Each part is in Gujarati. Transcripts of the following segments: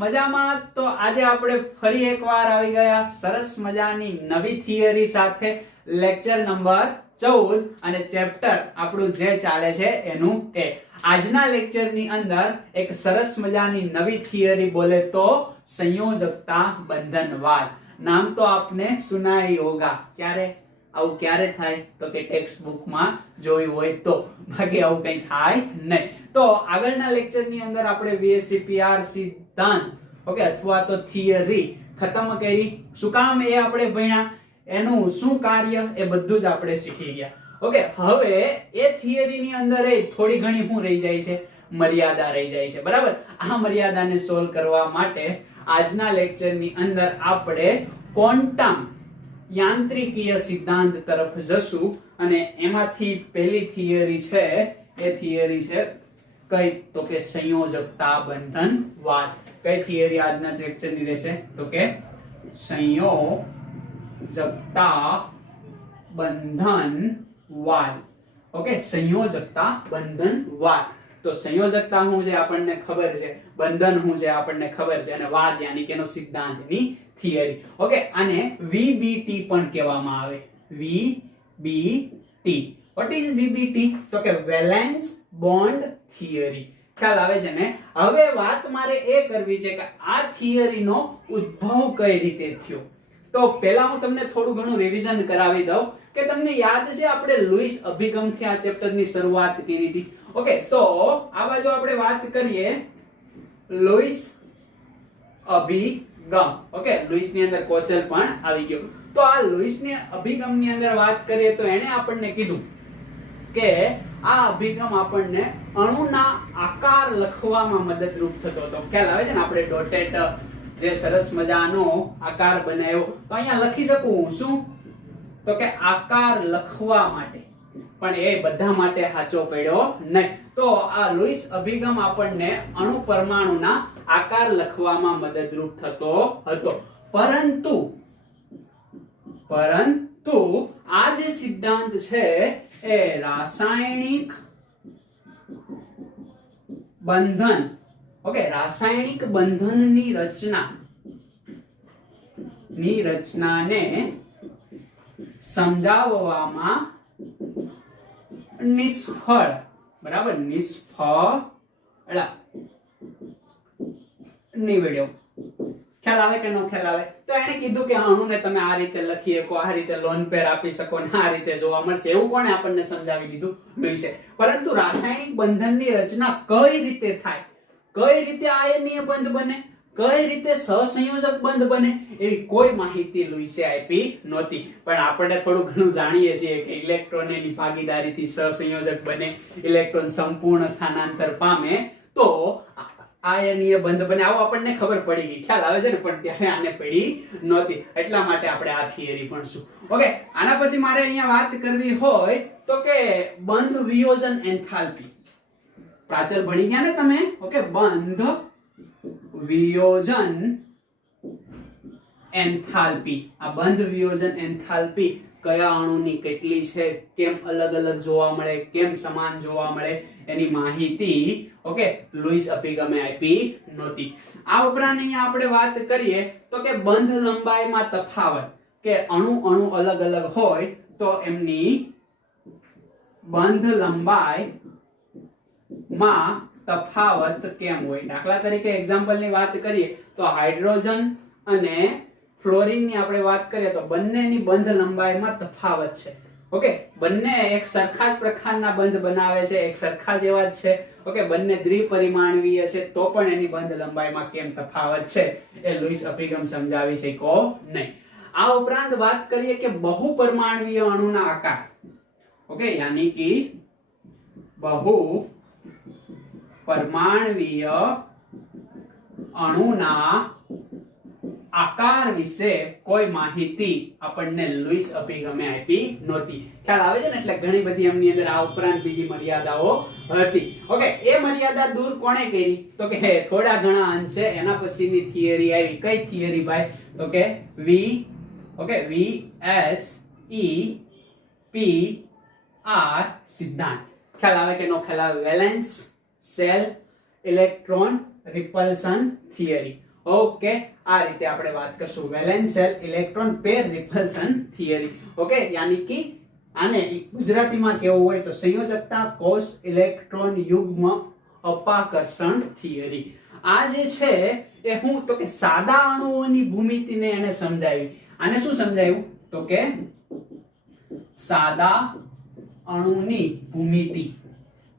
મજામાં? તો આજે આપણે ફરી એકવાર આવી ગયા સરસ મજાની નવી થિયરી સાથે લેક્ચર નંબર 14 અને ચેપ્ટર આપણું જે ચાલે છે એનું એ. આજના લેક્ચરની અંદર એક સરસ મજાની નવી થિયરી બોલે તો સંયોજકતા બંધનવાદ. નામ તો આપને સુના ही होगा. ક્યારે આવું ક્યારે થાય તો કે ટેક્સ્ટ બુકમાં જોયું હોય તો, બાકી આવું કંઈ થાય નહીં. તો આગળના લેક્ચરની અંદર આપણે VSCPR સિદ્ધાંત ઓકે અથવા તો થિયરી ખતમ કરી. શું કામ એ આપણે ભણ્યા, એનું શું કાર્ય એ બધું જ આપણે શીખી ગયા. ઓકે, હવે એ થિયરીની અંદર એ થોડી ઘણી શું રહી જાય છે, મર્યાદા રહી જાય છે. બરાબર, આ મર્યાદાને સોલ્વ કરવા માટે આજના લેક્ચરની અંદર આપણે ક્વોન્ટમ યાંત્રિકીય સિદ્ધાંત તરફ જશું અને એમાંથી પહેલી થિયરી છે એ થિયરી છે કઈ તો કે સંયોજકતા બંધનવાદ. કઈ થિયરી આજના લેક્ચરની રહેશે તો કે સંયોજકતા બંધનવાદ. ઓકે, સંયોજકતા બંધનવાદ. તો સંયોજકતા શું છે આપણને ખબર છે, બંધન શું છે આપણને ખબર છે, અને વાદ યાની કે એનો સિદ્ધાંતની થિયરી. ઓકે, આને VBT પણ કહેવામાં આવે. VBT. What is VBT? તો કે વેલેન્સ બોન્ડ થિયરી. ખ્યાલ આવે છે ને? હવે વાત મારે એ કરવી છે કે આ થિયરીનો ઉદ્ભવ કઈ રીતે થયો. તો પહેલા હું તમને થોડું ઘણું રિવિઝન કરાવી દઉં કે તમને યાદ છે આપણે લુઈસ અભિગમથી આ ચેપ્ટરની શરૂઆત કરી હતી. ઓકે, તો આ બાજુ આપણે વાત કરીએ લુઈસ અભિગમ. ઓકે, લુઈસ ની અંદર કોશેલ પણ આવી ગયો. તો આ લુઈસ ની અભિગમની અંદર વાત કરીએ તો એણે આપણને કીધું કે આ અભિગમ આપણને અણુના આકાર લખવામાં મદદરૂપ થતો હતો. ખ્યાલ આવે છે ને? આપણે ડોટેડ જે સરસ મજાનો આકાર બનાવ્યો તો અહીંયા લખી શકું શું તો કે આકાર લખવા માટે, પણ એ બધા માટે સાચો પડ્યો નહીં. તો આ લુઈસ અભિગમ આપણને અણુ પરમાણુના આકાર લખવામાં મદદરૂપ થતો હતો. પરંતુ આ જે સિદ્ધાંત છે એ રાસાયણિક બંધન, ઓકે, રાસાયણિક બંધનની રચનાને સમજાવવામાં નિષ્ફળ, બરાબર, નિષ્ફળ નીવડ્યો. ખ્યાલ આવે કે ન ખ્યાલ આવે? તો એને કીધું કે અણુને તમે આ રીતે લખી શકો, આ રીતે લોન પેર આપી શકો ને આ રીતે જોવા મળશે. એવું કોણે આપણને સમજાવી દીધું? લુઈસે. પરંતુ રાસાયણિક બંધનની રચના કઈ રીતે થાય, કઈ રીતે આયનીય બંધ બને, કઈ રીતે સહસંયોજક બંધ બને, એવી કોઈ માહિતી લુઈસે આપી નહોતી. પણ આપણે થોડું ઘણું જાણીએ છીએ કે ઇલેક્ટ્રોનની ભાગીદારીથી સહસંયોજક બને, ઇલેક્ટ્રોન સંપૂર્ણ સ્થાનાંતર પામે તો આયનીય બંધ બને. આવું આપણને ખબર પડી ગઈ. ખ્યાલ આવે છે ને? પણ ત્યારે આને પડી નહોતી. એટલા માટે આપણે આ થિયરી ભણશું. ઓકે, આના પછી મારે અહીંયા વાત કરવી હોય તો કે બંધ વિયોજન એન્થાલ્પી. પ્રાચલ ભણી ગયા ને તમે? ઓકે, બંધ વિયોજન એન્થાલ્પી. આ બંધ વિયોજન એન્થાલ્પી કયા અણુની કેટલી છે, કેમ અલગ અલગ જોવા મળે, કેમ સમાન જોવા મળે, એની માહિતી ઓકે લુઈસ અભિગમે આપી નહોતી. આ ઉપરાંત અહીંયા આપણે વાત કરીએ તો કે બંધ લંબાઈમાં તફાવત, કે અણુ અલગ અલગ હોય તો એમની બંધ લંબાઈમાં તફાવત કેમ હોય. દાખલા તરીકે એક્ઝામ્પલની વાત કરીએ તો હાઇડ્રોજન અને ફ્લોરિનની આપણે વાત કરીએ તો બંનેની બંધ લંબાઈમાં તફાવત છે. ઓકે, બંને એક સરખા જ પ્રકારના બંધ બનાવે છે, એક સરખા જેવા જ છે. ઓકે, બંને દ્વિપરિમાણીય છે તો પણ એની બંધ લંબાઈમાં કેમ તફાવત છે એ લુઈસ અભિગમ સમજાવી શક્યો નહીં. આ ઉપરાંત વાત કરીએ કે બહુપરમાણવીય અણુના આકાર. ઓકે, યાની કે બહુપરમાણવીય અણુના આકાર વિશે કોઈ માહિતી આપણને લુઈસ અભિગમે આપી નહોતી. ખ્યાલ આવે છે ને? એટલે ઘણી બધી એમની અંદર આ ઉપરાંત બીજી મર્યાદાઓ હતી. ઓકે, એ મર્યાદા દૂર કોણે કરી તો કે થોડા ઘણા અંશે એના પછીની થિયરી આવી. કઈ થિયરી ભાઈ? તો કે VSEPR સિદ્ધાંત. ખ્યાલ આવે કે નો ખ્યાલ આવે? Valence shell electron repulsion theory. Okay, આ રીતે આપણે વાત કરશું valence shell electron pair repulsion theory. Okay, યાની કે આને ગુજરાતીમાં કેવું હોય તો સંયોજકતા કોષ ઇલેક્ટ્રોન યુગ્મ અપાકર્ષણ થિયરી. આ જે છે એ હું તો કે સાદા અણુઓની ભૂમિતિને એને સમજાવી. આને શું સમજાવ્યું તો કે સાદા અણુની ભૂમિતિ.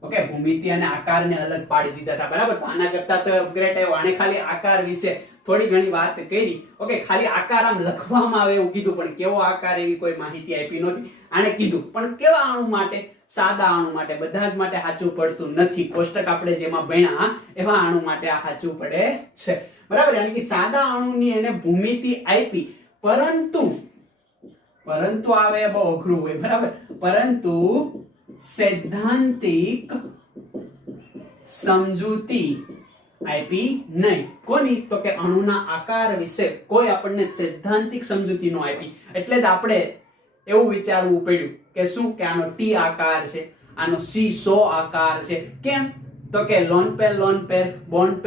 ઓકે, ભૂમિતિ અને આકારને અલગ પાડી દીધા હતા, બરાબર. તો આના કરતા તો અપગ્રેડ આવ્યો. આને ખાલી આકાર વિશે થોડી ઘણી વાત કરી. ઓકે, ખાલી આકાર આમ લખવામાં આવે એવું કીધું, પણ કેવો આકાર એવી કોઈ માહિતી આપી નહોતી. આને કીધું પણ કેવા અણુ માટે? સાદા અણુ માટે. બધા જ માટે સાચું પડતું નથી. કોષ્ટક આપણે જેમાં ભણ્યા એવા અણુ માટે આ સાચું પડે છે, બરાબર. યાની કે સાદા અણુની એને ભૂમિતિ આપી, પરંતુ આવે બહુ અઘરું હોય, બરાબર. પરંતુ સૈદ્ધાંતિક સમજૂતી આપી નહીં. કોની? તો કે અણુના આકાર વિશે કોઈ આપણને સૈદ્ધાંતિક સમજૂતી નો આપી. એટલે જ આપણે એવું વિચારવું પડ્યું કે શું કે આનો ટી આકાર છે, આનો સીસો આકાર છે. કેમ? તો કે લોન પેર બોન્ડ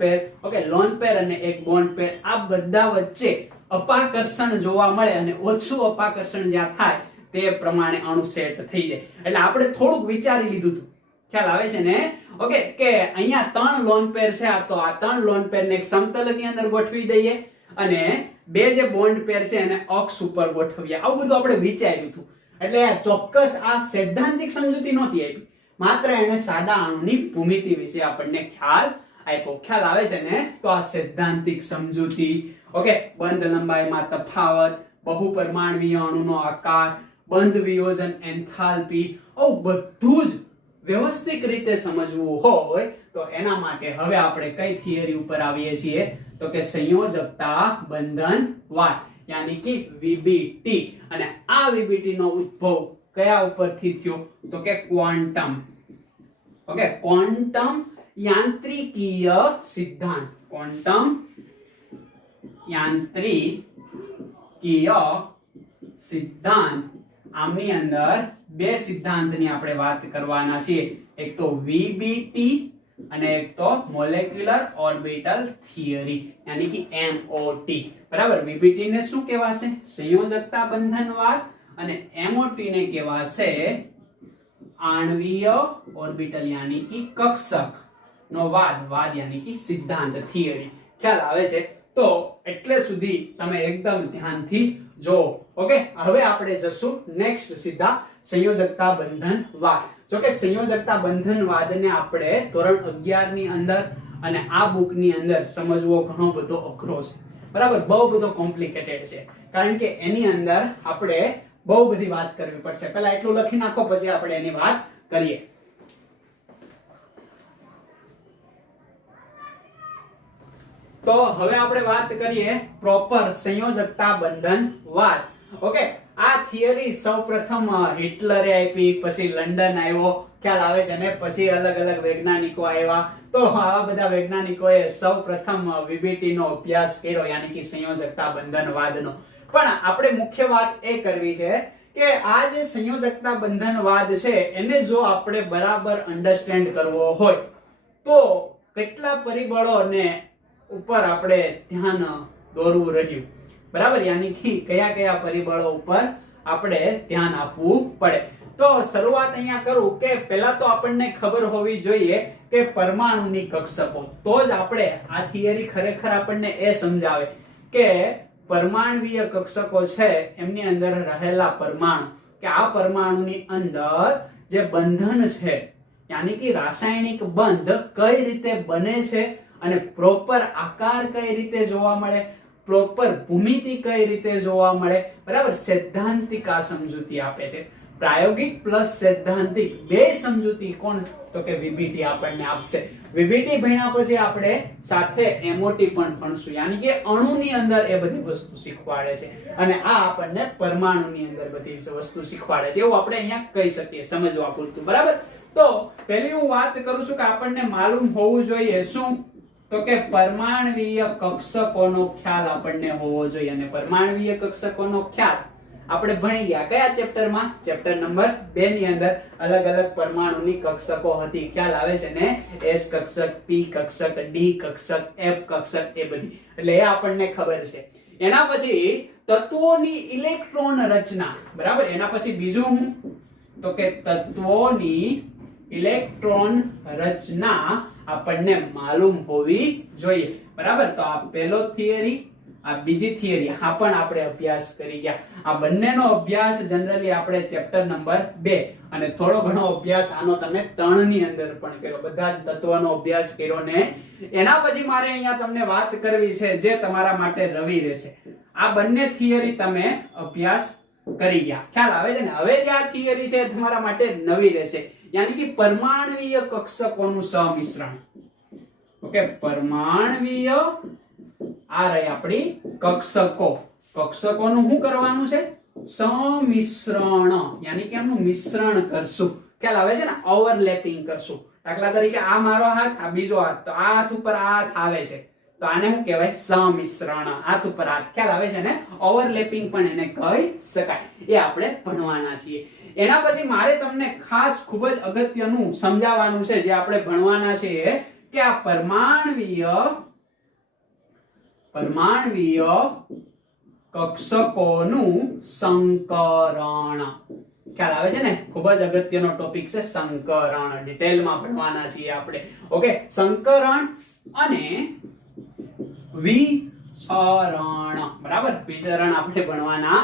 પેર. ઓકે, લોન પેર અને એક બોન્ડ પેર, આ બધા વચ્ચે અપાકર્ષણ જોવા મળે અને ઓછું અપાકર્ષણ જ્યાં થાય તે પ્રમાણે અણુ સેટ થઈ જાય. એટલે આપણે થોડુંક વિચારી લીધું હતું. ખ્યાલ આવે છે ને? ઓકે, કે અહીંયા 3 લોન પેર છે, તો આ 3 લોન પેર ને એક સમતલની અંદર ગોઠવી દઈએ અને 2 જે બોન્ડ પેર છે એને અક્ષ ઉપર ગોઠવીએ. આવું બધું આપણે વિચાર્યું હતું. એટલે ચોક્કસ આ સૈદ્ધાંતિક સમજૂતી નહોતી આપી, માત્ર એને સાદા અણુની ભૂમિતિ વિશે આપણને ખ્યાલ આપ્યો. ખ્યાલ આવે છે ને? તો આ સૈદ્ધાંતિક સમજૂતી. ઓકે, બંધ લંબાઈમાં તફાવત, બહુપરમાણવીય અણુનો આકાર, બંધ વિયોજન એન્થાલ્પી, આવું બધું જ વ્યવસ્થિત રીતે સમજવું હોય તો એના માટે હવે આપણે કઈ થિયરી ઉપર આવીએ છીએ તો કે સંયોજકતા બંધનવાદ, યાની કે વીબીટી. અને આ વીબીટી નો ઉદ્ભવ કયા ઉપરથી થયો તો કે ક્વોન્ટમ. ઓકે, ક્વોન્ટમ યાંત્રિકીય સિદ્ધાંત. ક્વોન્ટમ યાંત્રિકીય સિદ્ધાંત. આમની અંદર બે સિદ્ધાંતની આપણે વાત કરવાના છીએ. એક તો વીબીટી અને એક તો મોલેક્યુલર ઓર્બિટલ થિયરી, યાની કે એમઓટી, બરાબર. વીબીટી ને શું કહેવાશે? સંયોજકતા બંધનવાદ. અને એમઓટી ને કહેવાશે આણ્વીય ઓર્બિટલ, યાની કે કક્ષક નો વાદ યાની કે સિદ્ધાંત, થિયરી. ખ્યાલ આવે છે? તો એટલે સુધી તમે એકદમ ધ્યાનથી જો. ઓકે, હવે આપણે જશું નેક્સ્ટ સીધા સંયોજકતા બંધનવાદ. જો કે સંયોજકતા બંધનવાદને આપણે ધોરણ 11 ની અંદર અને આ બુક ની અંદર સમજવો ઘણો બધો અઘરો છે, બરાબર. બહુ બધો કોમ્પ્લિકેટેડ છે, કારણ કે એની અંદર આપણે બહુ બધી વાત કરવી પડશે. પહેલા એટલું લખી નાખો, પછી આપણે એની વાત કરીએ. તો હવે આપણે વાત કરીએ પ્રોપર સંયોજકતા બંધનવાદ. ઓકે, આ થિયરી સૌપ્રથમ હિટલરે આપી, પછી લંડન આવ્યો. ખ્યાલ આવે છે ને? પછી અલગ અલગ વૈજ્ઞાનિકો આવ્યા. તો આવા બધા વૈજ્ઞાનિકોએ સૌપ્રથમ વીબીટી નો અભ્યાસ કર્યો, યાની કે સંયોજકતા બંધનવાદનો. પણ આપણે મુખ્ય વાત એ કરવી છે કે આ જે સંયોજકતા બંધનવાદ છે એને જો આપણે બરાબર અન્ડરસ્ટેન્ડ કરવો હોય તો કેટલા પરિબળોને ઉપર આપણે ધ્યાન દોરવું રહ્યું, બરાબર. યાની કે કયા કયા પરિબળો ઉપર આપણે ધ્યાન આપવું પડે. તો શરૂઆત અહીંયા કરું કે પહેલા તો આપણને ખબર હોવી જોઈએ કે પરમાણુની કક્ષકો. તો જ આપણે આ થિયરી ખરેખર આપણને એ સમજાવે કે પરમાણવીય કક્ષકો છે એમની અંદર રહેલા પરમાણુ, કે આ પરમાણુની અંદર જે બંધન છે, યાની કે રાસાયણિક બંધ કઈ રીતે બને છે અને પ્રોપર આકાર કઈ રીતે જોવા મળે, પ્રોપર ભૂમિતિ કઈ રીતે જોવા મળે, બરાબર. સૈદ્ધાંતિક આ સમજૂતી આપે છે. પ્રાયોગિક પ્લસ સૈદ્ધાંતિક બે સમજૂતી કોણ તો કે વીબીટી આપણને આપશે. વીબીટી ભણ્યા પછી આપણે સાથે એમઓટી પણ ભણશું, યાની કે અણુની અંદર એ બધી વસ્તુ શીખવાડે છે અને આ આપણને પરમાણુની અંદર બધી વસ્તુ શીખવાડે છે. એવું આપણે અહીંયા કહી શકીએ સમજવા પૂરતું, બરાબર. તો પહેલી હું વાત કરું છું કે આપણને માલુમ હોવું જોઈએ શું તો કે પરમાણવીય કક્ષકોનો ખ્યાલ આપણને હોવો જોઈએ. અને પરમાણવીય કક્ષકોનો ખ્યાલ આપણે ભણી ગયા કયા ચેપ્ટરમાં? ચેપ્ટર નંબર 2 ની અંદર અલગ અલગ પરમાણુની કક્ષકો હતી. ખ્યાલ આવે છે ને? S કક્ષક, P કક્ષક, D કક્ષક, F કક્ષક, એ બધી. એટલે એ આપણને ખબર છે. એના પછી તત્વોની ઇલેક્ટ્રોન રચના, બરાબર. એના પછી બીજું હું તો કે તત્વોની ઇલેક્ટ્રોન રચના આપણને માલુમ હોવી જોઈએ, બરાબર. તો આ પહેલો થિયરી, આ બીજી થિયરી, આ પણ આપણે અભ્યાસ કરી ગયા. આ બંનેનો અભ્યાસ જનરલી આપણે ચેપ્ટર નંબર 2 અને થોડો ઘણો અભ્યાસ આનો તમે 3 ની અંદર પણ કર્યો. બધા જ તત્વનો અભ્યાસ કર્યો ને. એના પછી મારે અહીંયા તમને વાત કરવી છે જે તમારા માટે રવિ રહેશે. આ બંને થિયરી તમે અભ્યાસ કરી ગયા, ખ્યાલ આવે છે ને? હવે જે આ થિયરી છે તમારા માટે નવી રહેશે, યાની કે પરમાણ્વીય કક્ષકોનું સમિશ્રણ. ઓકે, પરમાણ્વીય આ રહી આપણી કક્ષકો. કક્ષકોનું શું કરવાનું છે? સમિશ્રણ, યાની કે એમનું મિશ્રણ કરશું. ખ્યાલ આવે છે ને? ઓવરલેપિંગ કરશું. દાખલા તરીકે આ મારો હાથ, આ બીજો હાથ, તો આ હાથ ઉપર આ હાથ આવે છે, તો આને શું કહેવાય? સમિશ્રણ. હાથ ઉપર હાથ. ખ્યાલ આવે છે ને? ઓવરલેપિંગ પણ એને કહી શકાય. એ આપણે ભણવાના છીએ. એના પછી મારે તમને ખાસ ખૂબ જ અગત્યનું સમજાવવાનું છે, જે આપણે ભણવાના છીએ, કે આ પરમાણ્વીય કક્ષકોનું સંકરણ. ખ્યાલ આવે છે ને? ખૂબ જ અગત્યનો ટોપિક છે સંકરણ. ડિટેલમાં ભણવાના છીએ આપણે. ઓકે, સંકરણ અને વિચરણ, બરાબર. વિચરણ આપણે ભણવાના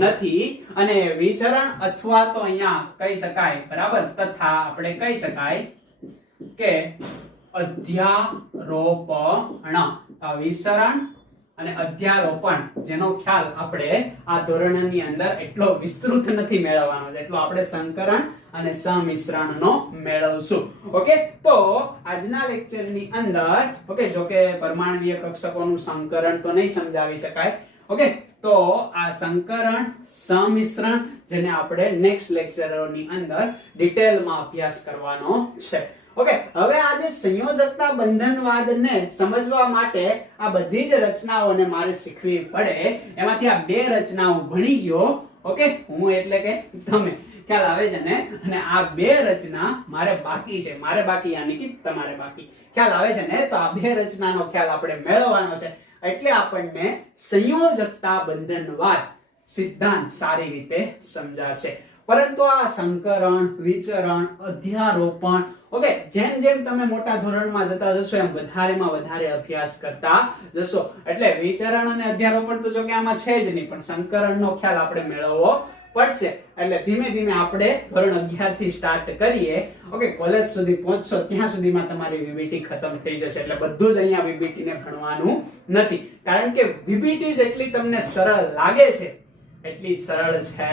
નથી. અને વિચરણ અથવા તો અહીંયા કહી શકાય, બરાબર, તથા આપણે કહી શકાય કે અધ્યારોપણ. આ વિચરણ અને અધ્યારોપણ, જેનો ખ્યાલ આપણે આ ધોરણની અંદર એટલો વિસ્તૃત નથી મેળવવાનો, જેટલો આપણે સંકરણ અને સમિશ્રણનો મેળવશું. ઓકે, તો આજના લેક્ચરની અંદર, ઓકે, જો કે પરમાણ્વીય કક્ષકોનું સંકરણ તો નહીં સમજાવી શકાય. ઓકે, તો આ સંકરણ સમિશ્રણ જેને આપણે નેક્સ્ટ લેક્ચરોની અંદર ડિટેલમાં અભ્યાસ કરવાનો છે. ઓકે, હવે આ જે સંયોજકતા બંધનવાદને સમજવા માટે આ બધી જ રચનાઓને મારે શીખવી પડે. એમાંથી આ 2 રચનાઓ ભણી ગયો. ઓકે, હું એટલે કે તમે. ખ્યાલ આવે છે ને? અને આ 2 રચના મારે બાકી છે. મારે બાકી યાની કે તમારે બાકી. ખ્યાલ આવે છે ને? તો આ 2 રચનાનો ખ્યાલ આપણે મેળવવાનો છે. એટલે આપણને સંયોજકતા બંધનવાદ સિદ્ધાંત સારી રીતે સમજાશે. પરંતુ આ સંકરણ, વિચરણ, અધ્યારોપણ, ઓકે, જેમ જેમ તમે મોટા ધોરણમાં જતા જશો એમ વધારેમાં વધારે અભ્યાસ કરતા જશો. એટલે વિચરણ અને અધ્યારોપણ તો જો કે આમાં છે જ નહીં, પણ સંકરણનો ખ્યાલ આપણે મેળવવો પડશે. એટલે ધીમે ધીમે આપણે ધોરણ 11 થી સ્ટાર્ટ કરીએ. ઓકે, કોલેજ સુધી પહોંચશો ત્યાં સુધીમાં તમારી વીબીટી ખતમ થઈ જશે. એટલે બધું જ અહીંયા વીબીટી ને ભણવાનું નથી, કારણ કે વીબીટી જેટલી તમને સરળ લાગે છે એટલી સરળ છે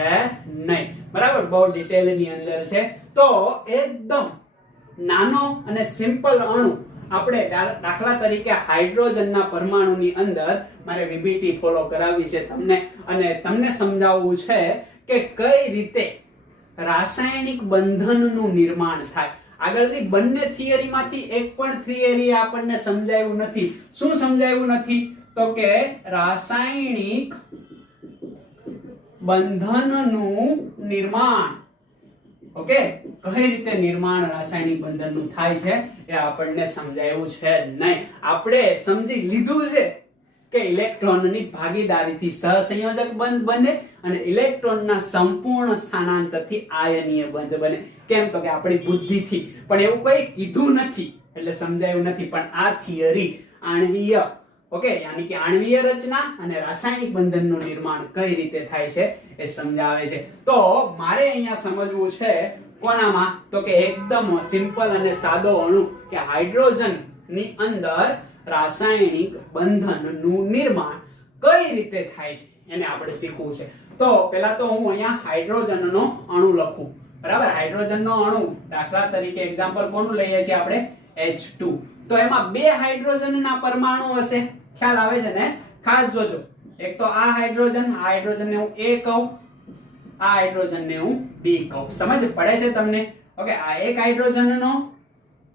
નહીં, બરાબર. બહુ ડિટેલની અંદર છે. તો એકદમ નાનો અને સિમ્પલ અણુ, આપણે દાખલા તરીકે હાઇડ્રોજનના પરમાણુની અંદર મારે વીબીટી ફોલો કરાવી છે તમને, અને તમને સમજાવવું છે કે કઈ રીતે રાસાયણિક બંધનનું નિર્માણ થાય. આગળની બંને થિયરીમાંથી એક પણ થિયરી આપણને સમજાયું નથી. શું સમજાયું નથી? તો કે રાસાયણિક બંધનનું નિર્માણ. ઓકે, કઈ રીતે નિર્માણ રાસાયણિક બંધનનું થાય છે એ આપણને સમજાયું છે નહીં. આપણે સમજી લીધું છે કે ઇલેક્ટ્રોનની ભાગીદારીથી સહસંયોજક બંધ બને અને ઇલેક્ટ્રોનના સંપૂર્ણ સ્થાનાંતરથી આયનીય બંધ બને. કેમ? તો કે આપણી બુદ્ધિથી. પણ એવું કઈ કીધું નથી એટલે સમજાયું નથી. પણ આ થિયરી આણ્વીય, ઓકે, યાની કે આણ્વીય રચના અને રાસાયણિક બંધનનું નિર્માણ કઈ રીતે થાય છે એ સમજાવે છે. તો મારે અહીંયા સમજવું છે કોનામાં? તો કે એકદમ સિમ્પલ અને સાદો અણુ કે હાઇડ્રોજન ની અંદર રાસાયણિક બંધનનું નિર્માણ કઈ રીતે થાય છે એને આપણે શીખવું છે. તો પહેલા તો હું અહીંયા હાઇડ્રોજનનો અણુ લખું, બરાબર. હાઇડ્રોજનનો અણુ, દાખલા તરીકે એક્ઝામ્પલ કોનું લઈએ છીએ આપણે? H2. તો એમાં 2 હાઇડ્રોજનના પરમાણુ હશે. ખ્યાલ આવે છે ને? ખાસ જોજો, એક તો આ હાઇડ્રોજનને હું A કહું, આ હાઇડ્રોજનને હું B કહું. સમજ પડે છે તમને? ઓકે, આ એક હાઇડ્રોજનનો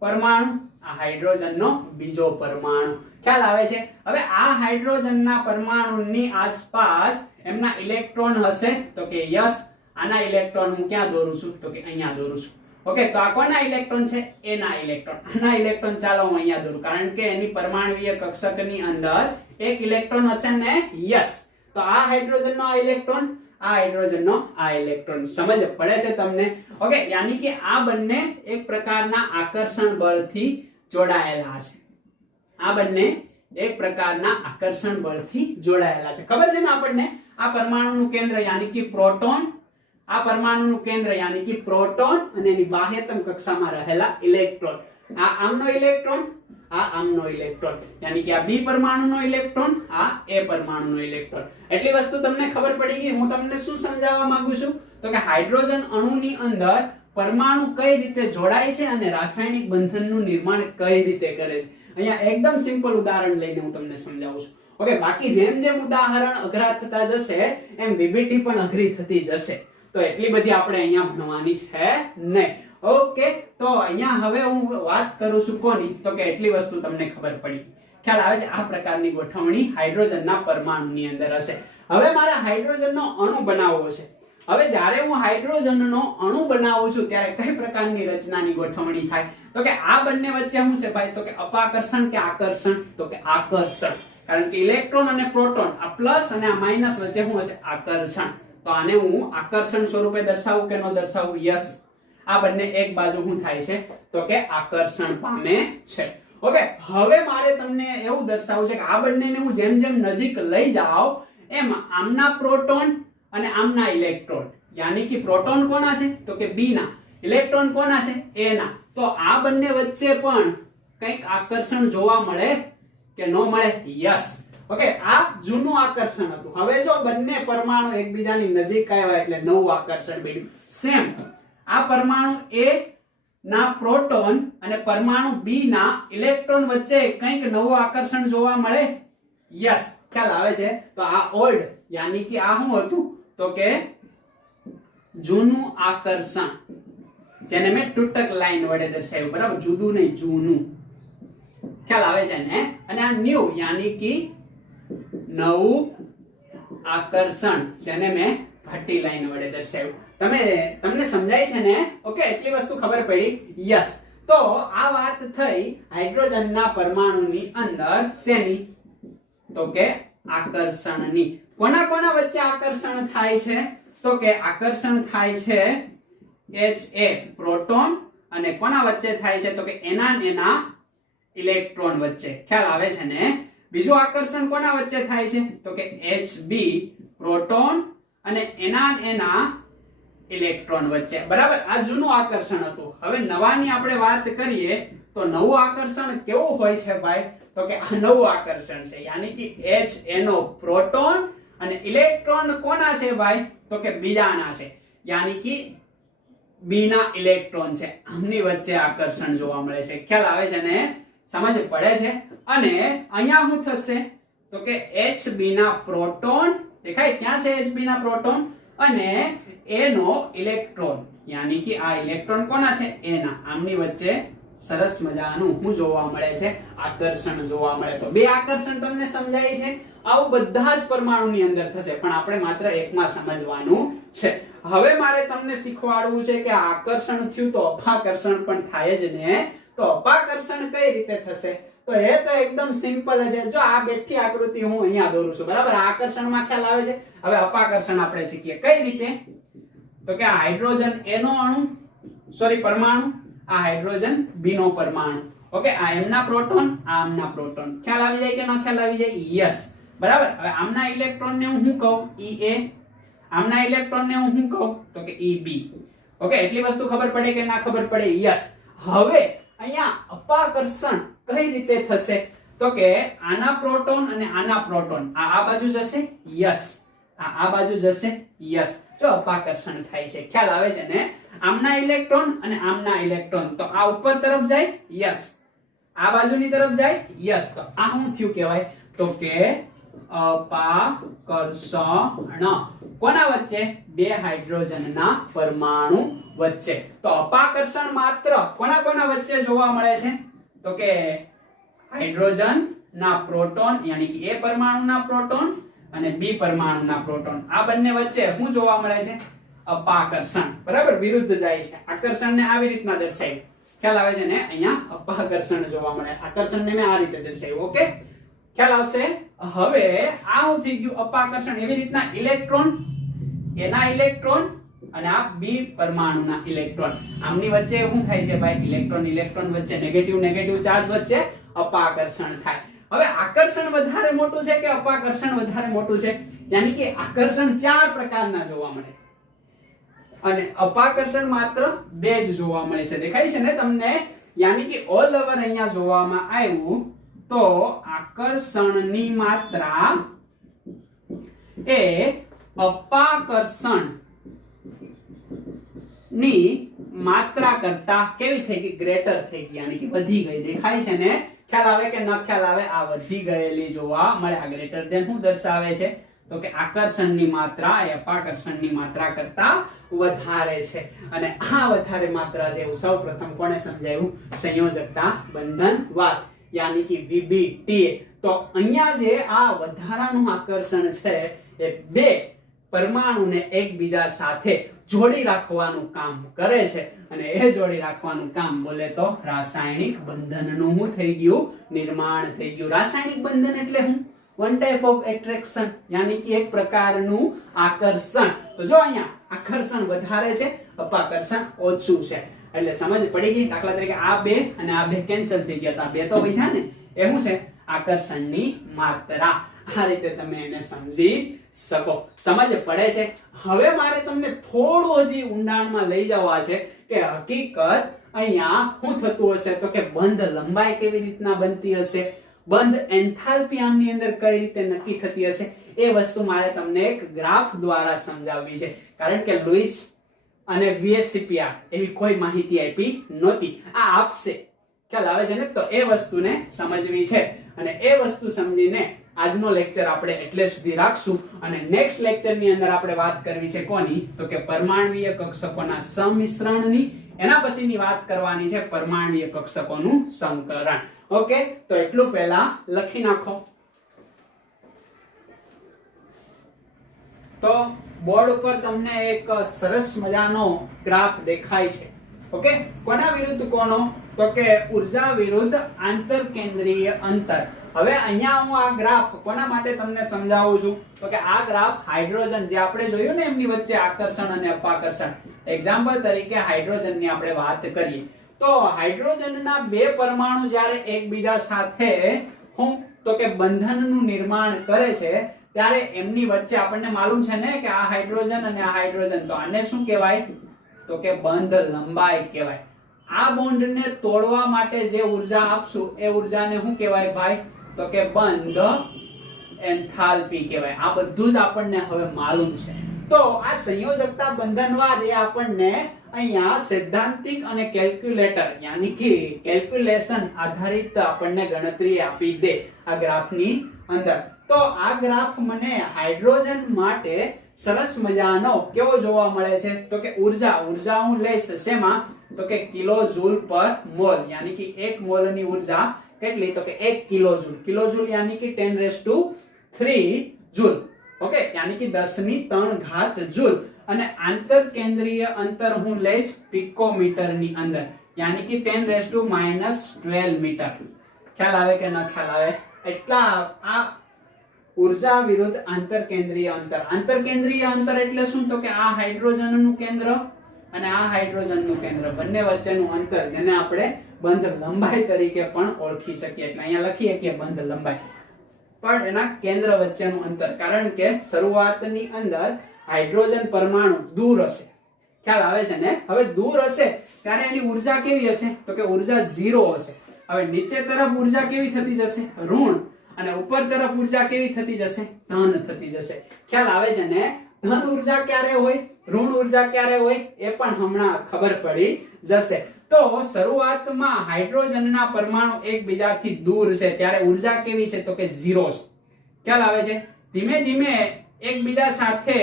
પરમાણુ, આ હાઇડ્રોજનનો બીજો પરમાણુ. ખ્યાલ આવે છે? હવે આ હાઇડ્રોજનના પરમાણુની આસપાસ એમના ઇલેક્ટ્રોન હશે તો કે યસ. આના ઇલેક્ટ્રોન હું ક્યાં દોરું છું તો કે અહીંયા દોરું છું. ઓકે, તો આ કોના ઇલેક્ટ્રોન છે? એના ઇલેક્ટ્રોન. આના ઇલેક્ટ્રોન ચાલો હું અહીંયા દોરું, કારણ કે એની પરમાણુીય કક્ષકની અંદર એક ઇલેક્ટ્રોન હશે ને. યસ. તો આ હાઇડ્રોજનનો આ ઇલેક્ટ્રોન, આ હાઇડ્રોજનનો આ ઇલેક્ટ્રોન. સમજ પડે છે તમને? ઓકે, યાની કે આ બંને એક પ્રકારના આકર્ષણ બળથી જોડાયેલા છે. આ બંને એક પ્રકારના આકર્ષણ બળથી જોડાયેલા છે. ખબર છે ને આપણને? આ પરમાણુનું કેન્દ્ર યાની કે પ્રોટોન, આ પરમાણુનું કેન્દ્ર યાની કે પ્રોટોન અને એની બાહ્યતમ કક્ષામાં રહેલા ઇલેક્ટ્રોન. આ આમનો ઇલેક્ટ્રોન, આ આમનો ઇલેક્ટ્રોન, યાની કે આ બી પરમાણુનો ઇલેક્ટ્રોન, આ એ પરમાણુનો ઇલેક્ટ્રોન. એટલી વસ્તુ તમને ખબર પડી ગઈ. હું તમને શું સમજાવવા માંગુ છું તો કે હાઇડ્રોજન અણુની અંદર પરમાણુ કઈ રીતે જોડાય છે અને રાસાયણિક બંધનનું નિર્માણ કઈ રીતે કરે છે. અહીંયા એકદમ સિમ્પલ ઉદાહરણ લઈને હું તમને સમજાવું છું. ઓકે, બાકી જેમ જેમ ઉદાહરણ અઘરા થતા જશે એમ VBT પણ અઘરી થતી જશે. તો એટલી બધી આપણે અહીંયા ભણવાની છે નહીં. ઓકે, તો અહીંયા હવે હું વાત કરું છું કોની તો કે એટલી વસ્તુ તમને ખબર પડી. ખ્યાલ આવે છે? આ પ્રકારની ગોઠવણી હાઇડ્રોજનના પરમાણુની અંદર હશે. હવે મારે હાઇડ્રોજનનો અણુ બનાવવો છે. હવે જ્યારે હું હાઇડ્રોજનનો અણુ બનાવું છું ત્યારે કઈ પ્રકારની રચનાની ગોઠવણી થાય તો કે આ બંને વચ્ચે શું છે ભાઈ તો કે અપાકર્ષણ કે આકર્ષણ તો કે આકર્ષણ. કારણ કે ઇલેક્ટ્રોન અને પ્રોટોન, આ પ્લસ અને આ માઇનસ વચ્ચે શું હશે? આકર્ષણ. તો આને હું આકર્ષણ સ્વરૂપે દર્શાવું કે ન દર્શાવું? યસ. આ બંને એક બાજુ શું થાય છે તો કે આકર્ષણ પામે છે. ઓકે, હવે મારે તમને એવું દર્શાવવું છે કે આ બંનેને હું જેમ જેમ નજીક લઈ જાઉં એમ આમના પ્રોટોન અને આમના ઇલેક્ટ્રોન, યાની કે પ્રોટોન કોના છે તો કે બી ના, ઇલેક્ટ્રોન કોના છે? એ ના. તો આ બંને વચ્ચે પણ કંઈક આકર્ષણ જોવા મળે કે ન મળે? યસ. ઓકે, આ જૂનું આકર્ષણ હતું. હવે જો બંને પરમાણુ એકબીજાની નજીક આવ્યા એટલે નવું આકર્ષણ બન્યું. સેમ આ પરમાણુ A ના પ્રોટોન અને પરમાણુ B ના ઇલેક્ટ્રોન વચ્ચે કંઈક નવું આકર્ષણ જોવા મળે? યસ. ખ્યાલ આવે છે? તો આ ઓલ્ડ યાની કે આ શું હતું તો કે જૂનું આકર્ષણ, જેને મેં તૂટક લાઈન વડે દર્શાવ્યું. બરાબર? જુદું નહીં, જૂનું. ખ્યાલ આવે છે ને? અને આ ન્યુ યાની કે નવું આકર્ષણ, જેને મેં ઘાટી લાઈન વડે દર્શાવ્યું. તમને સમજાય છે ને? ઓકે, એટલી વસ્તુ ખબર પડી? યસ. તો આ વાત થઈ હાઇડ્રોજનના પરમાણુની અંદર શેની તો કે આકર્ષણની. કોના કોના વચ્ચે આકર્ષણ થાય છે તો કે આકર્ષણ થાય છે Ha પ્રોટોન અને કોના વચ્ચે થાય છે તો કે એના ઇલેક્ટ્રોન વચ્ચે. ખ્યાલ આવે છે ને? બીજું આકર્ષણ કોના વચ્ચે થાય છે તો કે Hb પ્રોટોન અને એના ઇલેક્ટ્રોન વચ્ચે. બરાબર? આ જૂનું આકર્ષણ હતું. હવે નવાની આપણે વાત કરીએ તો નવું આકર્ષણ કેવું હોય છે ભાઈ તો કે આ નવું આકર્ષણ છે, યાની કે HNO પ્રોટોન અને ઇલેક્ટ્રોન કોના છે ભાઈ તો કે બીજાના છે, યાની કે B ના ઇલેક્ટ્રોન છે. આમની વચ્ચે આકર્ષણ જોવા મળે છે. ખ્યાલ આવે છે ને? સમજ પડે છે? અને અહીંયા શું થશે તો કે HB ના પ્રોટોન, દેખાય ક્યાં છે HB ના પ્રોટોન, અને A નો ઇલેક્ટ્રોન, યાની કે આ ઇલેક્ટ્રોન કોના છે? A ના. આમની વચ્ચે સરસ મજાનું શું જોવા મળે છે? આકર્ષણ જોવા મળે. તો બે આકર્ષણ તમને સમજાય છે? આવું બધા જ પરમાણુની અંદર થશે, પણ આપણે માત્ર એકમાં સમજવાનું છે. હવે મારે તમને શીખવાડવું છે કે આકર્ષણ થયું તો અપાકર્ષણ પણ થાય જ ને. તો અપાકર્ષણ કઈ રીતે થશે તો એ તો એકદમ સિમ્પલ છે. જો આ બેઠી આકૃતિ હું અહીંયા દોરું છું. બરાબર? આકર્ષણમાં ખ્યાલ આવે છે? હવે અપાકર્ષણ આપણે શીખીએ. કઈ રીતે તો કે આ હાઇડ્રોજન A નો અણુ, સોરી પરમાણુ, આ હાઇડ્રોજન B નો પરમાણુ. ઓકે, આ એમના પ્રોટોન, આ આમના પ્રોટોન. ખ્યાલ આવી જાય કે ન ખ્યાલ આવી જાય? યસ. બરાબર? હવે આમના ઇલેક્ટ્રોન ને હું શું કહું? Ea. આમના ઇલેક્ટ્રોન ને હું શું કહું તો કે Eb. ઓકે, એટલી વસ્તુ ખબર પડે કે ના ખબર પડે? યસ. હવે અહીંયા અપાકર્ષણ કઈ રીતે થશે તો કે આના પ્રોટોન અને આના પ્રોટોન આ બાજુ જશે? યસ. આ બાજુ જશે? યસ. જો અપાકર્ષણ થાય છે. ખ્યાલ આવે છે ને? આમના ઇલેક્ટ્રોન અને આમના ઇલેક્ટ્રોન, તો આ ઉપર તરફ જાય? યસ. આ બાજુની તરફ જાય? યસ. તો આ શું થયું કહેવાય તો કે અપાકર્ષણ. કોના વચ્ચે? બે હાઇડ્રોજનના પરમાણુ વચ્ચે. તો અપાકર્ષણ માત્ર કોના કોના વચ્ચે જોવા મળે છે તો કે હાઇડ્રોજન ના પ્રોટોન યાની કે A પરમાણુના પ્રોટોન અને B પરમાણુના પ્રોટોન આ બંને વચ્ચે શું જોવા મળે છે? અપાકર્ષણ. બરાબર, વિરુદ્ધ જાય છે. આકર્ષણને આવી રીતના દર્શાવ્યું, ખ્યાલ આવે છે ને? અહીંયા અપાકર્ષણ જોવા મળે. આકર્ષણને મેં આ રીતે દર્શાવ્યું. ઓકે, ખ્યાલ આવશે? હવે આ શું થઈ ગયું? અપાકર્ષણ. એવી રીતના ઇલેક્ટ્રોન, એના ઇલેક્ટ્રોન અને આ B પરમાણુના ઇલેક્ટ્રોન, આમની વચ્ચે શું થાય છે ભાઈ? ઇલેક્ટ્રોન ઇલેક્ટ્રોન વચ્ચે નેગેટિવ ચાર્જ વચ્ચે અપાકર્ષણ થાય. હવે આકર્ષણ વધારે મોટું છે કે અપાકર્ષણ વધારે મોટું છે? યાની કે આકર્ષણ 4 પ્રકારના જોવા મળે અને અપાકર્ષણ માત્ર 2 જ જોવા મળે છે. દેખાય છે ને તમને? યાની કે ઓલ ઓવર અહીંયા જોવામાં આવ્યું તો આકર્ષણની માત્રા એ અપાકર્ષણ ની માત્રા કરતા કેવી થઈ ગઈ? ગ્રેટર થઈ ગઈ, યાની કે વધી ગઈ. દેખાય છે ને? ખ્યાલ આવે કે ન ખ્યાલ આવે? આ વધી ગયેલી જોવા મળે. આ ગ્રેટર ધેન શું દર્શાવે છે? તો કે આકર્ષણની માત્રા એ અપાકર્ષણની માત્રા કરતા વધારે છે. અને આ વધારે માત્રા છે એવું સૌપ્રથમ કોણે સમજાવ્યું? સંયોજકતા બંધનવાદ યાની કે VBTA. તો અહીંયા જે આ વધારાનું આકર્ષણ છે એ 2 પરમાણુને એકબીજા સાથે જોડી રાખવાનું કામ કરે છે અને એ જોડી રાખવાનું કામ બોલે તો રાસાયણિક બંધનનું શું થઈ ગયું? નિર્માણ થઈ ગયું. રાસાયણિક બંધન એટલે શું? વન ટાઈપ ઓફ એટ્રેક્શન યાની કે એક પ્રકારનું આકર્ષણ. તો જો અહીંયા આકર્ષણ વધારે છે, અપાકર્ષણ ઓછું છે. એટલે સમજ પડી ગઈ? દાખલા તરીકે આ 2 અને આ 2 કેન્સલ થઈ ગયા, તો આ 2 તો વધ્યા ને. એ શું છે? આકર્ષણની માત્રા. આ રીતે તમે એને સમજી શકો. સમજ પડે છે? હવે મારે તમને થોડું હજી ઊંડાણમાં લઈ જવા છે કે હકીકત અહીંયા શું થતું હશે? તો કે બંધ લંબાઈ કેવી રીતના બનતી હશે, બંધ એન્થાલ્પી આમની અંદર કઈ રીતે નક્કી થતી હશે, એ વસ્તુ મારે તમને એક ગ્રાફ દ્વારા સમજાવવી છે. કારણ કે લુઈસ અને VSCPR એવી કોઈ માહિતી આપી નહોતી. આ આપશે, ખ્યાલ આવે છે ને? તો એ વસ્તુને સમજવી છે અને એ વસ્તુ સમજીને આજનો લેક્ચર આપણે એટલે સુધી રાખશું અને નેક્સ્ટ લેક્ચરની અંદર આપણે વાત કરવી છે કોની? તો કે પરમાણ્વીય કક્ષકોના સંમિશ્રણની. એના પછીની વાત કરવાની છે પરમાણ્વીય કક્ષકોનું સંકરણ. ઓકે, તો એટલું પહેલા લખી નાખો. તો બોર્ડ ઉપર તમને એક સરસ મજાનો ગ્રાફ દેખાય છે. ઓકે, કોના વિરુદ્ધ કોનો? તો કે ઉર્જા વિરુદ્ધ આંતરકેન્દ્રીય અંતર. હવે અહીંયા હું આ ગ્રાફ કોના માટે તમને સમજાવું છું? તો કે આ ગ્રાફ હાઇડ્રોજન જે આપણે જોયું ને એમની વચ્ચે આકર્ષણ અને અપાકર્ષણ, એક્ઝામ્પલ તરીકે હાઇડ્રોજનની આપણે વાત કરીએ તો હાઇડ્રોજનના 2 પરમાણુ જ્યારે એકબીજા સાથે હું તો કે બંધનનું નિર્માણ કરે છે ત્યારે એમની વચ્ચે આપણને માલુમ છે ને કે આ હાઇડ્રોજન અને આ હાઇડ્રોજન, તો આને શું કહેવાય? તો કે બંધ લંબાઈ કહેવાય. આ બોન્ડને તોડવા માટે જે ઉર્જા આપશું એ ઉર્જાને શું કહેવાય ભાઈ? તો કે બંધ એન્થાલ્પી કહેવાય. આ બધું જ આપણને હવે માલુમ છે. તો આ સંયોજકતા બંધનવાદ એ આપણને અહીંયા સૈદ્ધાંતિક અને કેલ્ક્યુલેટર યાની કે કેલ્ક્યુલેશન આધારિત આપણને ગણતરી આપી દે આ ગ્રાફની અંદર. તો આ ગ્રાફ મને હાઇડ્રોજન માટે સરસ મજાનો કેવો જોવા મળે છે? તો કે ઉર્જા હું લઈશ શેમાં? તો કે કિલો જૂલ પર મોલ યાની કે 1 મોલની ઉર્જા કેટલી? તો કે 1 કિલોજૂલ યાની કે 10⁻³ જૂલ. ઓકે, યાની કે 10⁻³ જૂલ. અને આંતરકેન્દ્રીય અંતર હું લઈશ પિકોમીટર ની અંદર યાની કે 10⁻12 મીટર. ખ્યાલ આવે કે ન ખ્યાલ આવે? એટલા આ ઉર્જા વિરુદ્ધ આંતરકેન્દ્રીય અંતર. આંતરકેન્દ્રીય અંતર એટલે શું? તો કે આ હાઇડ્રોજનનું કેન્દ્ર અને આ હાઇડ્રોજનનું કેન્દ્ર બંને વચ્ચેનું અંતર, જેને આપણે બંધ લંબાઈ તરીકે પણ ઓળખી શકીએ. એટલે અહીંયા લખીએ કે બંધ લંબાઈ, પણ એના કેન્દ્ર વચ્ચેનું અંતર. કારણ કે શરૂઆતની અંદર હાઇડ્રોજન પરમાણુ દૂર હશે. ખ્યાલ આવે છે ને? હવે દૂર હશે ત્યારે એની ઉર્જા કેવી હશે? તો કે ઉર્જા 0 હશે. હવે નીચે તરફ ઉર્જા કેવી થતી જશે? ઋણ. અને ઉપર તરફ ઉર્જા કેવી થતી જશે? ધન થતી જશે. ખ્યાલ આવે છે ને? ધન ઉર્જા ક્યારે હોય, ઋણ ઉર્જા ક્યારે હોય એ પણ હમણાં ખબર પડી જશે. તો શરૂઆતમાં હાઇડ્રોજનના પરમાણુ એકબીજાથી દૂર છે ત્યારે ઉર્જા કેવી છે? તો કે 0 છે. ખ્યાલ આવે છે? ધીમે ધીમે એકબીજા સાથે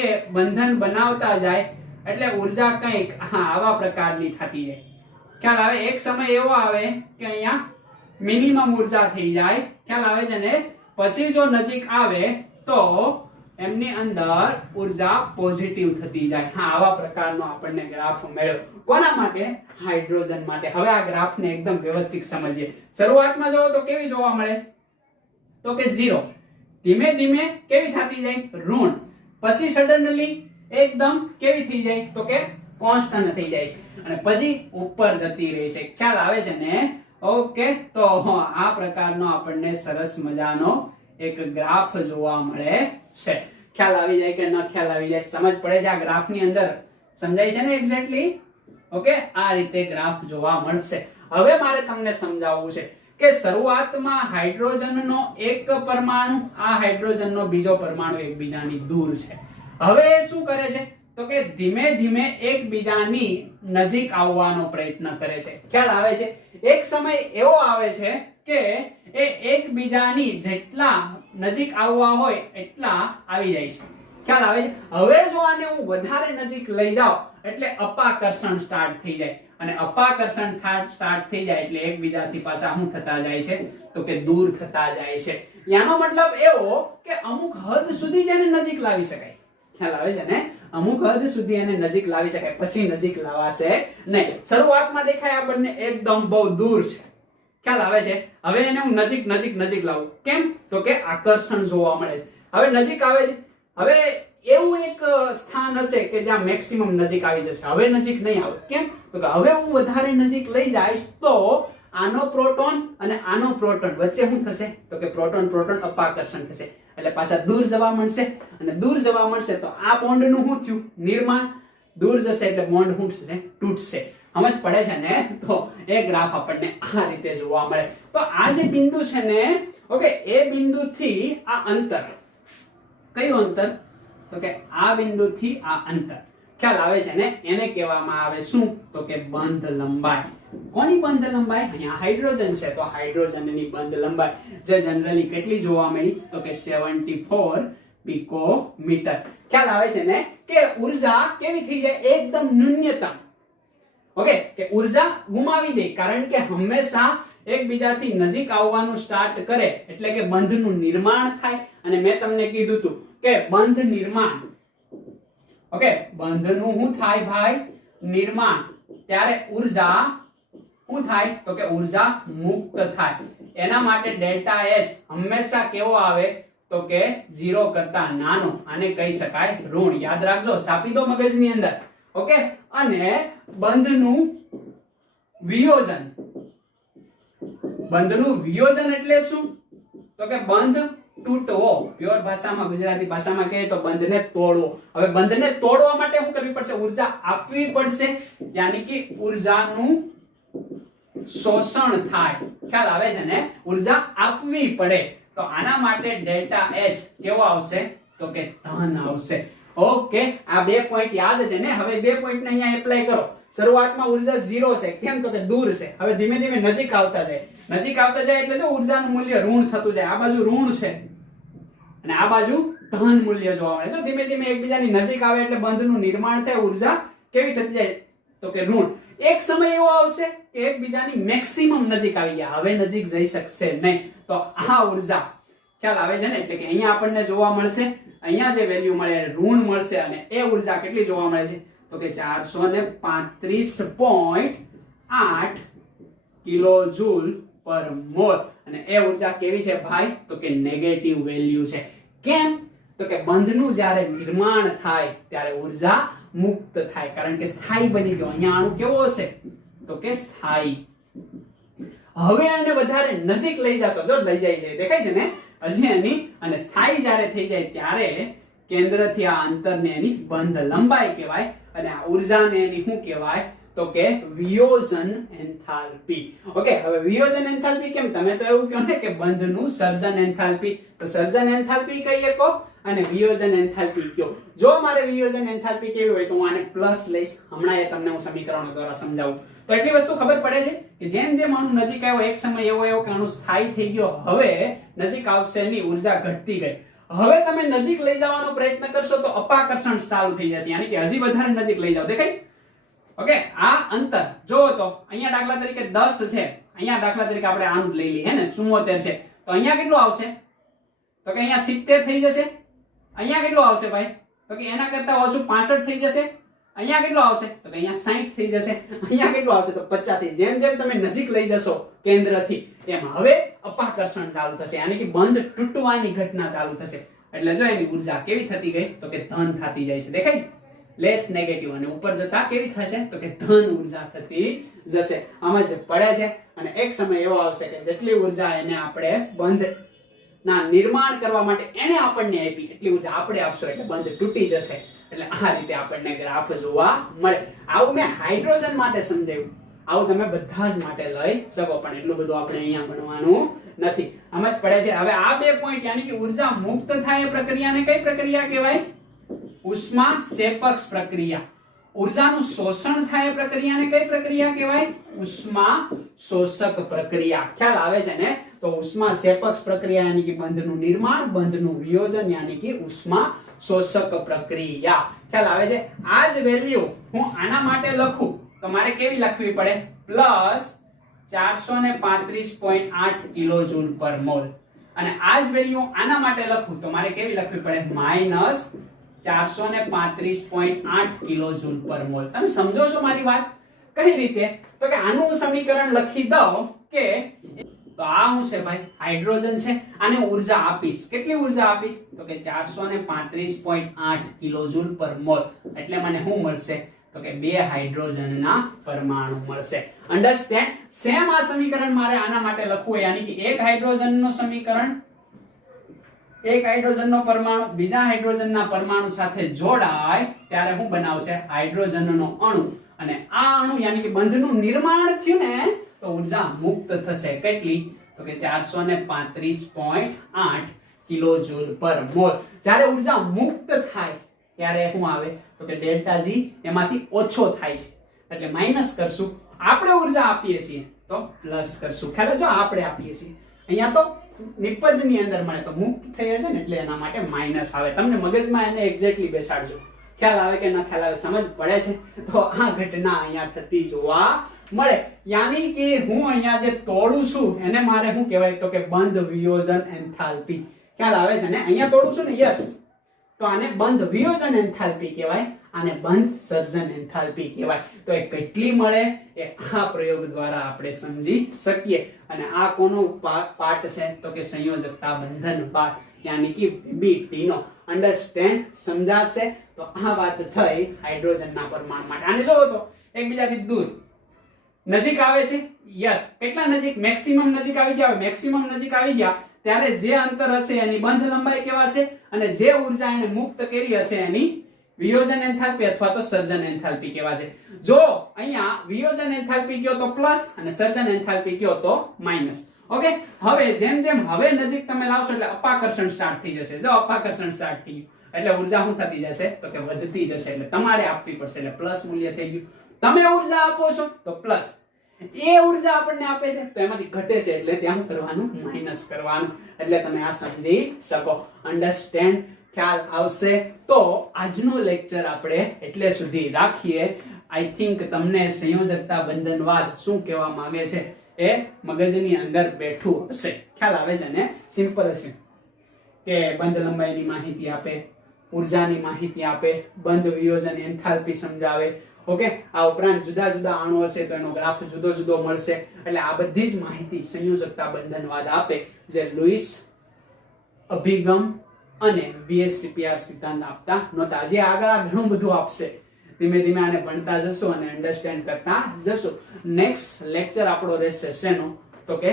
એ બંધન બનાવતા જાય એટલે ઉર્જા કંઈક આવા પ્રકારની થતી જાય. ખ્યાલ આવે? એક સમય એવો આવે કે અહીંયા મિનિમમ ઉર્જા થઈ જાય, ખ્યાલ આવે છે ને? પછી જો નજીક આવે તો એમની અંદર ઉર્જા પોઝિટિવ થતી જાય. હા, આવા પ્રકારનો આપણને ગ્રાફ મળ્યો. કોના માટે? હાઇડ્રોજન માટે. હવે આ ગ્રાફને એકદમ વ્યવસ્થિત સમજીએ. શરૂઆતમાં જો તો કેવી જોવા મળે છે? તો કે 0. ધીમે ધીમે કેવી થતી જાય? ઋણ. પછી સડનલી એકદમ કેવી થઈ જાય? તો કે કોન્સ્ટન્ટ થઈ જાય છે અને પછી ઉપર જતી રહે છે. ખ્યાલ આવે છે ને? ઓકે, તો આ પ્રકારનો આપણને સરસ મજાનો એક ગ્રાફ જોવા મળે છે. ખ્યાલ આવી જાય કે ન ખ્યાલ આવી જાય? સમજ પડે છે આ ગ્રાફની અંદર? સમજાય છે ને એક્ઝેક્ટલી? ઓકે, આ રીતે ગ્રાફ જોવા મળશે. હવે મારે તમને સમજાવવું છે કે શરૂઆતમાં હાઇડ્રોજનનો એક પરમાણુ આ હાઇડ્રોજનનો બીજો પરમાણુ એકબીજાની દૂર છે. હવે શું કરે છે? તો કે ધીમે ધીમે એકબીજાની નજીક આવવાનો પ્રયત્ન કરે છે. ખ્યાલ આવે છે? એક સમય એવો આવે છે કે એ એકબીજાની જેટલા નજીક આવવા હોય એટલા આવી જાય છે. ખ્યાલ આવે છે? હવે જો આને હું વધારે નજીક લઈ જાઉં એટલે અપાકર્ષણ સ્ટાર્ટ થઈ જાય અને અપાકર્ષણ સ્ટાર્ટ થઈ જાય એટલે એકબીજાથી પાછા શું થતા જાય છે? તો કે દૂર થતા જાય છે. આનો મતલબ એવો કે અમુક હદ સુધી જ એને નજીક લાવી શકાય. ખ્યાલ આવે છે ને? અમુક હદ સુધી એને નજીક લાવી શકાય, પછી નજીક લાવાશે નહીં. શરૂઆતમાં દેખાય આ બંને એકદમ બહુ દૂર છે. ખ્યાલ આવે છે? હવે એને હું નજીક નજીક નજીક લાવું. કેમ? તો કે આકર્ષણ જોવા મળે છે. હવે નજીક આવે છે. હવે એવું એક સ્થાન હશે કે જ્યાં મેક્સિમમ નજીક આવી જશે. હવે નજીક નહીં આવે. કેમ? તો કે હવે હું વધારે નજીક લઈ જઈશ તો આનો પ્રોટોન અને આનો પ્રોટોન વચ્ચે શું થશે? તો કે પ્રોટોન પ્રોટોન અપાકર્ષણ થશે એટલે પાછા દૂર જવા મળશે અને દૂર જવા મળશે તો આ બોન્ડનું શું થયું? નિર્માણ. દૂર જશે એટલે બોન્ડ શું થશે? તૂટશે. સમજ પડે છે ને? તો એ ગ્રાફ આપણને આ રીતે જોવા મળે. તો આ જે બિંદુ છે ને, ઓકે, એ બિંદુથી આ અંતર, કયું અંતર? તો કે આ બિંદુથી આ અંતર. ખ્યાલ આવે છે ને? એને કહેવામાં આવે શું? તો કે બંધ લંબાઈ. કોની બંધ લંબાઈ? અહીંયા હાઇડ્રોજન છે તો હાઇડ્રોજનની બંધ લંબાઈ જે જનરલી કેટલી જોવા મળી? તો કે 74 પિકોમીટર. ખ્યાલ આવે છે ને? કે ઉર્જા કેવી થઈ જાય? એકદમ ન્યૂનતમ. ઓકે, કે ઉર્જા ગુમાવી દે કારણ કે હંમેશા એકબીજાથી નજીક આવવાનું સ્ટાર્ટ કરે એટલે કે બંધનું નિર્માણ થાય. અને મેં તમને કીધું હતું કે બંધ નિર્માણ, ઓકે, બંધનું શું થાય ભાઈ? નિર્માણ. ત્યારે ઉર્જા શું થાય? તો કે ઉર્જા મુક્ત થાય. એના માટે ડેલ્ટા એચ હંમેશા કેવો આવે? તો કે 0 કરતા નાનો. આને કહી શકાય ઋણ. યાદ રાખજો, છાપી દો મગજની અંદર. ઓકે, અને બંધનું વિયોજન. બંધનું વિયોજન એટલે શું? તો કે બંધ તૂટવો. પ્યોર ભાષામાં, ગુજરાતી ભાષામાં કહીએ તો બંધને તોડવો. હવે બંધને તોડવા માટે શું કરવી પડશે? ઉર્જા આપવી પડશે. યાની કે ઉર્જાનું શોષણ થાય. ખ્યાલ આવે છે ને? ઉર્જા આપવી પડે. તો આના માટે ડેલ્ટા એચ કેવો આવશે? તો કે ધન આવશે. ઓકે, આ 2 પોઈન્ટ યાદ છે ને? હવે 2 પોઈન્ટ ને અહીંયા એપ્લાય કરો. શરૂઆતમાં ઉર્જા 0 છે. કેમ? તો કે દૂર છે. હવે ધીમે ધીમે નજીક આવતા જાય. નજીક આવતા જાય એટલે જો ઉર્જાનું મૂલ્ય ઋણ થતું જાય. આ બાજુ ઋણ છે અને આ બાજુ ધન મૂલ્ય જોવા મળે. જો ધીમે ધીમે એકબીજાની નજીક આવે એટલે બંધનું નિર્માણ થાય. ઉર્જા કેવી થતી જાય? તો કે ઋણ. એક સમય એવો આવશે કે એકબીજાની મેક્સિમમ નજીક આવી ગયા. હવે નજીક જઈ શકશે નહીં. તો આ ઉર્જા, ખ્યાલ આવે છે ને? એટલે કે અહીંયા આપણને જોવા મળશે, અહીંયા જે વેલ્યુ મળે ઋણ મળશે અને એ ઉર્જા કેટલી જોવા મળે છે? તો કે 435.8 કિલોજૂલ પર મોલ. અને એ ઉર્જા કેવી છે ભાઈ? તો કે નેગેટિવ વેલ્યુ છે. કેમ? તો કે બંધનું જ્યારે નિર્માણ થાય ત્યારે ઉર્જા મુક્ત થાય કારણ કે સ્થાયી બની ગયો. અહીંયા આનું કેવો હશે? તો કે સ્થાયી. હવે આને વધારે નજીક લઈ જશો, જો લઈ જાય છે, દેખાય છે ને? હજી એની અને સ્થાયી જ્યારે થઈ જાય ત્યારે કેન્દ્રથી આ અંતરને એની બંધ લંબાઈ કહેવાય અને આ ઉર્જાને એની શું કહેવાય? તો કે વિયોજન એન્થાલ્પી. ઓકે, હવે વિયોજન એન્થાલ્પી કેમ? તમે તો એવું કહો ને કે બંધનું સર્જન એન્થાલ્પી. તો સર્જન એન્થાલ્પી કહીએ કો અને વિયોજન એન્થાલ્પી કયો. જો મારે વિયોજન એન્થાલ્પી કેવી હોય તો હું આને પ્લસ લઈશ. હમણાં એ તમને હું સમીકરણો દ્વારા સમજાવું. તો એટલી વસ્તુ ખબર પડે છે કે જેમ જેમ અણુ નજીક આવ્યો એક સમય એવો કે અણુ સ્થાયી થઈ ગયો. હવે નજીક આવશે ની ઉર્જા ઘટતી ગઈ. હવે તમે નજીક લઈ જવાનો પ્રયત્ન કરશો તો અપાકર્ષણ ચાલુ થઈ જશે. યાની કે હજી વધારે નજીક લઈ જાઓ. દેખાય છે? ઓકે, આ અંતર જો તો અહીંયા દાખલા તરીકે 10 છે, અહીંયા દાખલા તરીકે આપણે આનું લઈ લઈએ હે ને 74 છે, તો અહીંયા કેટલું આવશે? તો કે અહીંયા 70 થઈ જશે. અહીંયા કેટલું આવશે ભાઈ? તો કે એના કરતા ઓછું 65 થઈ જશે. અહીંયા કેટલું આવશે? તો કે અહીંયા 60 થઈ જશે. અહીંયા કેટલું આવશે? તો 50 થઈ. જેમ જેમ તમે નજીક લઈ જશો કેન્દ્રથી એમ હવે અપાકર્ષણ ચાલુ થશે, યાની કે બંધ તૂટવાની ઘટના ચાલુ થશે. એટલે જો એની ઉર્જા કેવી થતી ગઈ? તો કે ધન થતી જાય છે. દેખાય છે? લેસ નેગેટિવ, અને ઉપર જતા કેવી થશે? તો કે ધન ઉર્જા થતી જશે. આમાં જે પડે છે અને એક સમય એવો આવશે કે જેટલી ઉર્જા એને આપણે બંધ ના નિર્માણ કરવા માટે એને આપણને આપી એટલી ઉર્જા આપણે આપશો એટલે બંધ તૂટી જશે. એટલે આ રીતે આપણને ગ્રાફ જોવા મળે. આવું મેં હાઇડ્રોજન માટે સમજાવ્યું, આવું તમે બધા જ માટે લઈ શકો, પણ એટલું બધું આપણે અહીંયા ભણવાનું નથી. આમ જ પડે છે. હવે આ બે પોઈન્ટ યાની કે ઉર્જા મુક્ત થાય એ પ્રક્રિયાને કઈ પ્રક્રિયા કહેવાય? ઉષ્મા સેપક્ષ પ્રક્રિયા. ઉર્જાનું શોષણ થાય એ પ્રક્રિયાને કઈ પ્રક્રિયા કહેવાય? ઉષ્મા શોષક પ્રક્રિયા. ખ્યાલ આવે છે ને? તો ઉષ્મા સેપક્ષ પ્રક્રિયા યાની કે બંધનું નિર્માણ, બંધનું વિયોજન યાની કે ઉષ્મા શોષક પ્રક્રિયા. ખ્યાલ આવે છે? આ જ વેલ્યુ હું આના માટે લખું તો મારે કેવી લખવી પડે? પ્લસ 435.8 કિલોજૂલ પર મોલ. અને આ જ વેલ્યુ આના માટે લખું તો મારે કેવી લખવી પડે? માઈનસ 435.8 કિલોજૂલ પર મોલ. તમે સમજો છો મારી વાત? કઈ રીતે? તો કે આનું સમીકરણ લખી દઉં કે તો આ શું છે ભાઈ? હાઇડ્રોજન છે. આને ઉર્જા આપીશ. કેટલી ઉર્જા આપીશ? તો કે 435.8 કિલોજૂલ પર મોલ. એટલે મને શું મળશે? તો કે 2 હાઇડ્રોજનના પરમાણુ મળશે. અન્ડરસ્ટેન્ડ? સેમ આ સમીકરણ મારે આના માટે લખવું હોય, યાની કે એક હાઇડ્રોજનનું સમીકરણ, એક હાઇડ્રોજનનો પરમાણુ બીજા હાઇડ્રોજનના પરમાણુ સાથે જોડાય ત્યારે શું બનાવશે? હાઇડ્રોજનનો અણુ. અને આ અણુ યાની કે બંધનું નિર્માણ થયું ને તો ઉર્જા મુક્ત થશે. કેટલી? તો કે 435.8 કિલોજૂલ પર મોલ. જ્યારે ઉર્જા મુક્ત થાય ત્યારે શું આવે? તો કે ડેલ્ટા જી એમાંથી ઓછો થાય છે એટલે માઈનસ કરશું. આપણે ઉર્જા આપીએ છીએ તો પ્લસ કરશું. ખ્યાલ જો આપણે આપીએ છીએ અહીંયા તો નિપજની અંદર મળે તો મુક્ત થઈ હશે ને એટલે એના માટે માઈનસ આવે. તમને મગજમાં એને એક્ઝેક્ટલી બેસાડજો. ખ્યાલ આવે કે ના ખ્યાલ આવે? સમજ પડે છે? તો આ ઘટના અહીંયા થતી જોવા મળે. યાની કે હું અહીંયા જે તોડું છું એને મારે શું કહેવાય? તો કે બંધ વિયોજન એન્થાલ્પી. ખ્યાલ આવે છે ને? અહીંયા તોડું છું ને, યસ, તો આને બંધ વિયોજન એન્થાલ્પી કહેવાય, આને બંધ સર્જન એન્થાલ્પી કહેવાય. તો એ કેટલી મળે એ આ પ્રયોગ દ્વારા આપણે સમજી શકીએ. અને આ કોનો પાર્ટ છે? તો કે સંયોજકતા બંધન પાર્ટ યાની કે VBT નો. અન્ડરસ્ટેન્ડ? સમજાશે? તો આ વાત થઈ હાઇડ્રોજનના પરમાણુ માટે. આને જોવો તો એકબીજાથી દૂર નજીક આવે છે, યસ. કેટલા નજીક? મેક્સિમમ નજીક આવી ગયા. મેક્સિમમ નજીક આવી ગયા ત્યારે જે અંતર હશે એની બંધ લંબાઈ કહેવાશે, અને જે ઉર્જા એને મુક્ત કરી હશે એની વિયોજન એન્થાલ્પી અથવા તો સર્જન એન્થાલ્પી કહેવાશે. જો અહીંયા વિયોજન એન્થાલ્પી કયો તો પ્લસ અને સર્જન એન્થાલ્પી કયો તો માઈનસ. ઓકે, હવે જેમ જેમ હવે નજીક તમે લાવશો એટલે અપાકર્ષણ સ્ટાર્ટ થઈ જશે. જો અપાકર્ષણ સ્ટાર્ટ થઈ ગયું એટલે ઉર્જા શું થતી જશે? તો કે વધતી જશે. એટલે તમારે આપવી પડશે એટલે પ્લસ મૂલ્ય થઈ ગયું. તમે ઉર્જા આપો છો તો પ્લસ, એ ઉર્જા આપણને આપે છે તો એમાંથી ઘટે છે એટલે ત્યાં કરવાનું? માઈનસ કરવાનું. એટલે તમે આ સમજી શકો. અન્ડરસ્ટેન્ડ? ખ્યાલ આવશે? તો આજનો લેક્ચર આપણે એટલે સુધી રાખીએ. આઈ થિંક તમને સંયોજકતા બંધનવાદ શું કહેવા માંગે છે એ મગજની અંદર બેઠું હશે. ખ્યાલ આવે છે ને? સિમ્પલ છે કે બંધ લંબાઈની માહિતી આપે, ઉર્જાની માહિતી આપે, બંધ વિયોજન એન્થાલ્પી સમજાવે. ઓકે, આ ઉપરાંત જુદા જુદા અણુ હશે તો એનો ગ્રાફ જુદો જુદો મળશે. એટલે આ બધી જ માહિતી સંયોજકતા બંધનવાદ આપે જે લુઈસ અભિગમ અને VSCPR સિદ્ધાંત આપતા નહોતા. જે આગળ ઘણું બધું આપશે. ધીમે ધીમે આને ભણતા જશો અને અન્ડરસ્ટેન્ડ કરતા જશો. નેક્સ્ટ લેક્ચર આપણો રહેશે શેનો? તો કે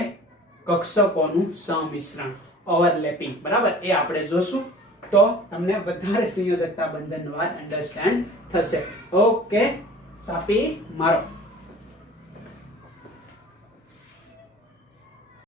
કક્ષકોનું સમિશ્રણ, ઓવરલેપિંગ. બરાબર? એ આપણે જોશું તો તમને વધારે સંયોજકતા બંધનવાદ અન્ડરસ્ટેન્ડ થશે. ઓકે, સાપી મારો.